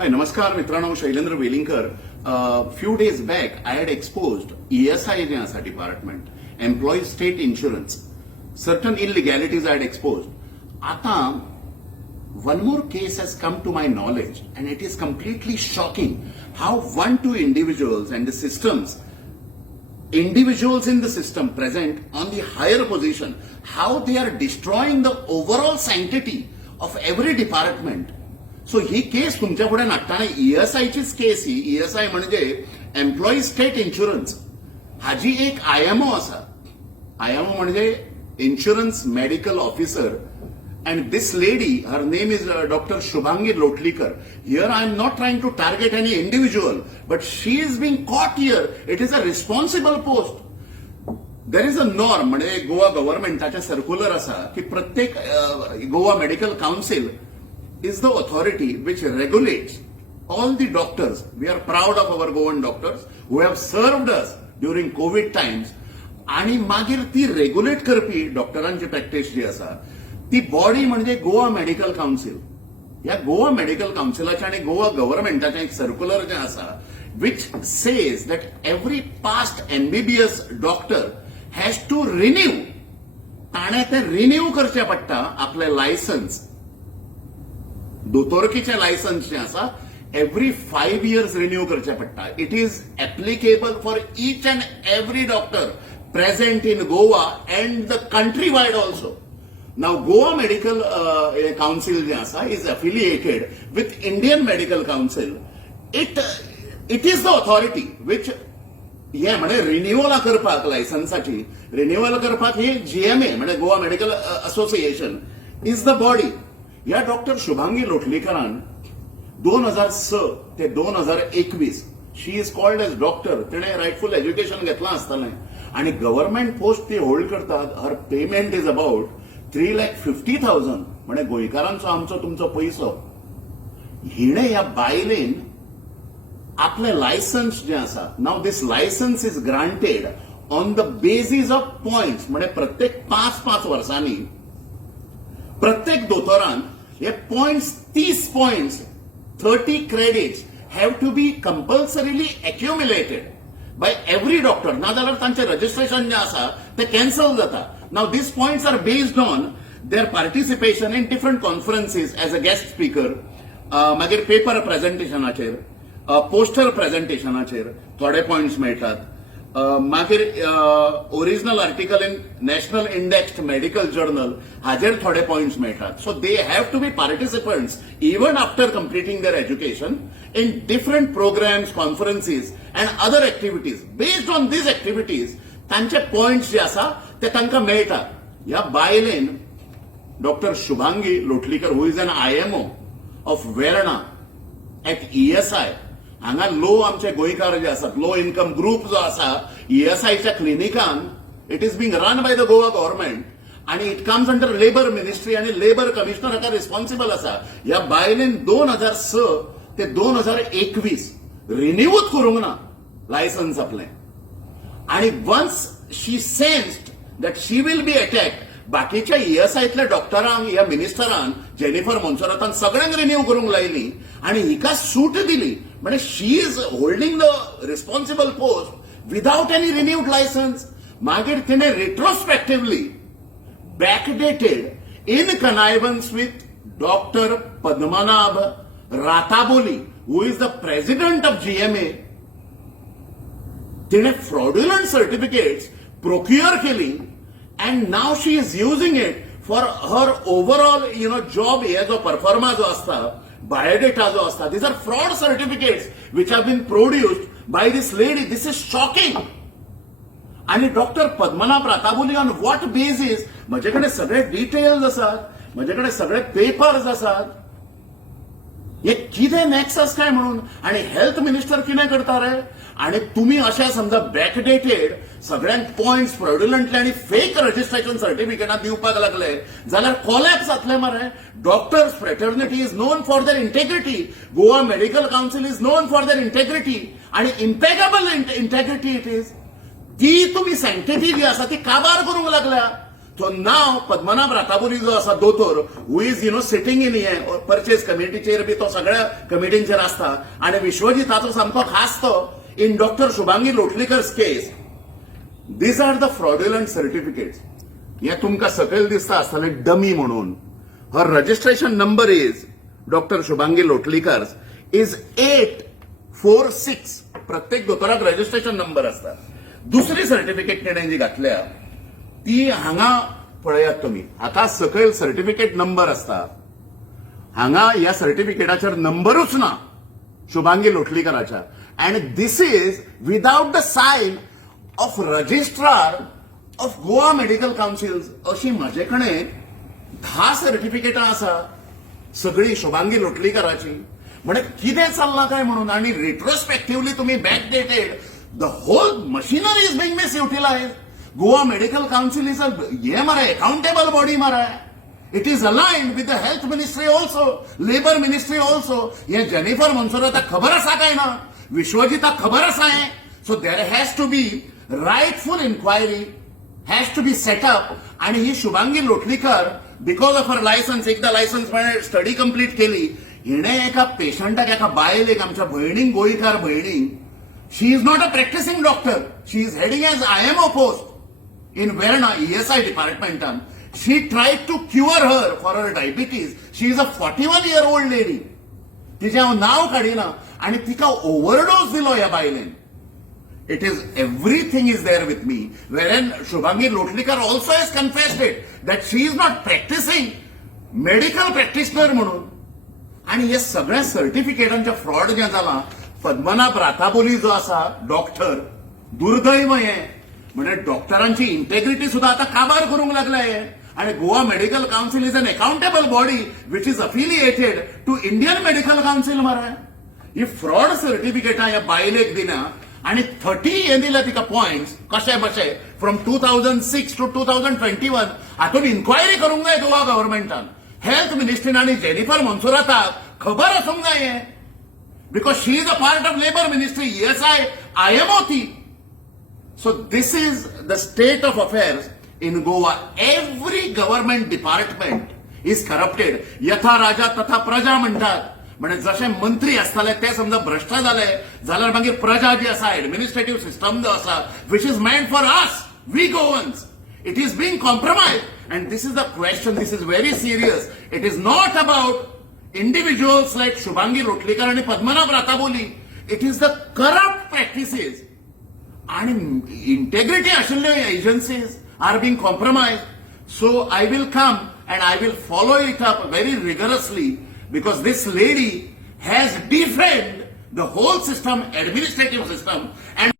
Hi, Namaskar, मित्रांनो. Shailendra Welingkar. Few days back, I had exposed ESI जे असा department, Employee State Insurance. Certain illegalities I had exposed. आता one more case has come to my knowledge, and it is completely shocking how two individuals and the systems, individuals in the system present on the higher position, how they are destroying the overall sanctity of every department. So ही case तुमच्या पुढे नाटताना ईएसआयचीच case ही. ESI म्हणजे employee state insurance. हाजी एक IMO असा. आयएमओ म्हणजे insurance medical officer. And this lady, her name is doctor Shubhangi Lotlikar. Here I am not trying to target any individual, but she is being caught here. It is a responsible post. There is a norm म्हणजे गोवा गव्हर्नमेंटाचे circular असा की प्रत्येक Goa medical council is the authority which regulates all the doctors. We are proud of our Goan doctors who have served us during COVID times. आणि मागीर ती regulate करपी डॉक्टरांची practice जी आसा ती बॉडी म्हणजे गोवा मेडिकल काउन्सिल. या गोवा मेडिकल काउन्सिलाचे आणि गोवा गव्हर्नमेंटाचे एक सर्क्युलर जे आसा which says that every past MBBS doctor has to renew. ताणे ते रिन्यू करचे पडटा आपले लायसन्स. दोतोरकीचे लायसन्स जे आसा एव्हरी 5 years रिन्यू करचे पडटा. It is applicable for each and every doctor present in Goa and the country wide also. Now Goa medical council जे आसा is affiliated with Indian medical council. It is the authority which हे म्हणजे renewal करपाक लायसन्साची renewal करपाक ही GMA म्हणजे Goa medical association is the body. या doctor Shubhangi लोटलीकरान 2006 ते 2021 शी is called age doctor. तिने रायटफुल एज्युकेशन घेतलं आसतलें आणि गव्हर्नमेंट पोस्ट ती होल्ड करतात. हर पेमेंट इज अबाउट 3,50,000 म्हणजे गोंयकारांचो आमचो तुमचो पयसो. हिणे या बायलेन आपले लायसन्स जे आसा now this licence is granted on the basis of points. म्हणजे प्रत्येक 5-5 वर्सांनी प्रत्येक दोतोरान हे points 30 points 30 credits have to be compulsorily accumulated by every doctor. नाजाल्यार तांचे रजिस्ट्रेशन जे आसा ते कॅन्सल जाता. Now these points are based on their participation in different conferences as a guest speaker. मागीर पेपर प्रेझेंटेशनाचेर पोस्टर प्रेझेंटेशनाचेर थोडे पॉइंट्स मेळटात. मागीर original article in national indexed medical journal हाजेर थोडे पॉइंट्स मेळटात. So they have to be participants even after completing their education in different programmes conferences and other activities. Based on these activities तांचे points जे आसा ते तांकां मेळटात. ह्या बायलेन doctor Shubhangi Lotlikar who is an IMO of Verna at ESI. हांगा लो आमचे गोंयकार जे आसात लो इन्कम ग्रुप जो आसा ईएसआयच्या क्लिनिकान it is being run by the Goa government आणि it comes under labour ministry आणि लेबर कमिशनर हाका रिस्पॉन्सिबल आसा. ह्या बायलेन 2006 ते 2021 रिन्यूच करूंक ना लायसन्स आपले. आणि once she sensed that she will be attacked बाकीच्या ईएसआयतल्या डॉक्टरांक या मिनिस्टरान जेनिफर मोन्सेरातान सगळ्यांक रिन्यू करूंक लायली आणि हिका सूट दिली. म्हणजे she is holding the responsible post without any renewed licence. मागीर तिने retrospectively backdated in connivance with doctor Padmanabh Ratabolli who is the president of GMA. तिने फ्रॉड्युलंट सर्टिफिकेट्स प्रोक्युअर केली and now she is using it for her overall job. हे जो pro forma जो असता biodata जो असता these are fraud certificates which have been produced by this lady. This is shocking. आणि doctor Padmanabh Ratabolli on what basis. माझ्याकडे सगळे डिटेल्स असतात, माझ्याकडे सगळे पेपर्स असतात. हे कितें नॅक्सस काय म्हणून. आणि हेल्थ मिनिस्टर कितें करता रे. आणि तुम्ही अशा समजा बॅकडेटेड सगळ्यांक पॉइंट्स फ्रॉड्युलंटली आणि फेक रजिस्ट्रेशन सर्टिफिकेटां दिवपाक लागले जाल्यार कॉलॅप्स जातले मरे. Doctors fraternity is non for their integrity. Goa medical council is non for their integrity आणि इम्पेगेबल इंटेग्रिटी इट इज. ती तुम्ही सँक्टिटी जी आसा ती काबार करूंक लागल्या. So now पद्मनाभ राताबुली जो असा दोतोर हु इज सिटिंग इन हे परचेज कमिटीचेर बी तो सगळ्या कमिटींचेर आसता आणि विश्वजिताचो सामको खास तो in doctor Shubhangi Lotlikar's case these are the fraudulent certificates. हे तुमकां सकयल दिसता आसतलें डमी म्हणून. Her registration number is doctor Shubhangi Lotlikar's is 846. प्रत्येक दोतोराक रजिस्ट्रेशन नंबर असता. दुसरी सर्टिफिकेट तिणें जी घातल्या ती हांगा पळयात तुमी. हाका सकयल सर्टिफिकेट नंबर असता. हांगा ह्या सर्टिफिकेटाचेर नंबरूच ना शुभांगी लोटलीकराच्या. And this is without the sign of registrar of Goa medical councils. अशी म्हाजे कडेन 10 सर्टिफिकेटां आसा सगळी शुभांगी लोटलीकराची. म्हणजे कितें चल्लां काय म्हणून. आणि रिट्रोस्पेक्टिव्हली तुम्ही backdated the whole machinery is being misutilised. Goa medical council is हे मरे अकाउंटेबल बॉडी मरे. It is aligned with the health ministry also, labour ministry also. हे जेनिफर मोन्सेराताक खबर आसा काय ना, विश्वजिताक खबर आसा हें. So there has to be rightful inquiry has to be set up. आणि ही Shubhangi Lotlikar because of her licence, एकदा लायसन्स म्हणजे स्टडी कंप्लीट केली. हिणे एका पेशंटाक, एका बायलेक, आमच्या भयणीक, गोंयकार भयणीक, she is not a practising doctor, she is heading as IMO पोस्ट in Verna ESI department. She tried to cure her for her diabetes. She is a 41-year-old lady. तिचे हांव नाव काडिना आणि तिका ओव्हरडोस दिलो ह्या बायलेन. It is everything is there with me. Wherein Shubhangi Lotlekar also has confessed it that she is not practicing medical practitioner म्हणून. आणि हे सगळ्या सर्टिफिकेटांचे फ्रॉड जे जाला, पद्मनाभ राताबोली जो असा डॉक्टर, दुर्दैव हे म्हणजे डॉक्टरांची इंटेग्रिटी सुद्धा आता काबार करूंक लागलाय. आणि Goa medical council is an unaccountable body which is affiliated to Indian medical council मरे. ही फ्रॉड सर्टिफिकेटां ह्या बायलेक दिना आणि 30 हे दिल्या तिका पॉइंट्स कशे बशे फ्रॉम 2006 टू 2021. हातून इन्क्वायरी करूंक जाय गोवा गव्हर्नमेंटान. हेल्थ मिनिस्ट्रीन आणि जेनिफर मोन्सेराताक खबर आसूंक जाय हे. Because she is a part of labour ministry, ESI, IMO ती. So this is the state of affairs in Goa. Every government department is corrupted. यथा राजा तथा प्रजा म्हणतात. म्हणजे जसे मंत्री असताले ते समजा भ्रष्ट झाले जाल्यार मागीर प्रजा जी आसा, एडमिनिस्ट्रेटिव्ह सिस्टम जो आसा, which is meant for us, we Goans, it is being compromised. And this is the question. This is very serious. It is not about individuals like Shubhangi Lotlikar आणि Padmanabh Ratabolli. It is the corrupt practices आणि integrity आशिल्ल्यो agencies are being compromised. So I will come and I will follow it up very rigorously because this lady has defamed the whole system, administrative system, and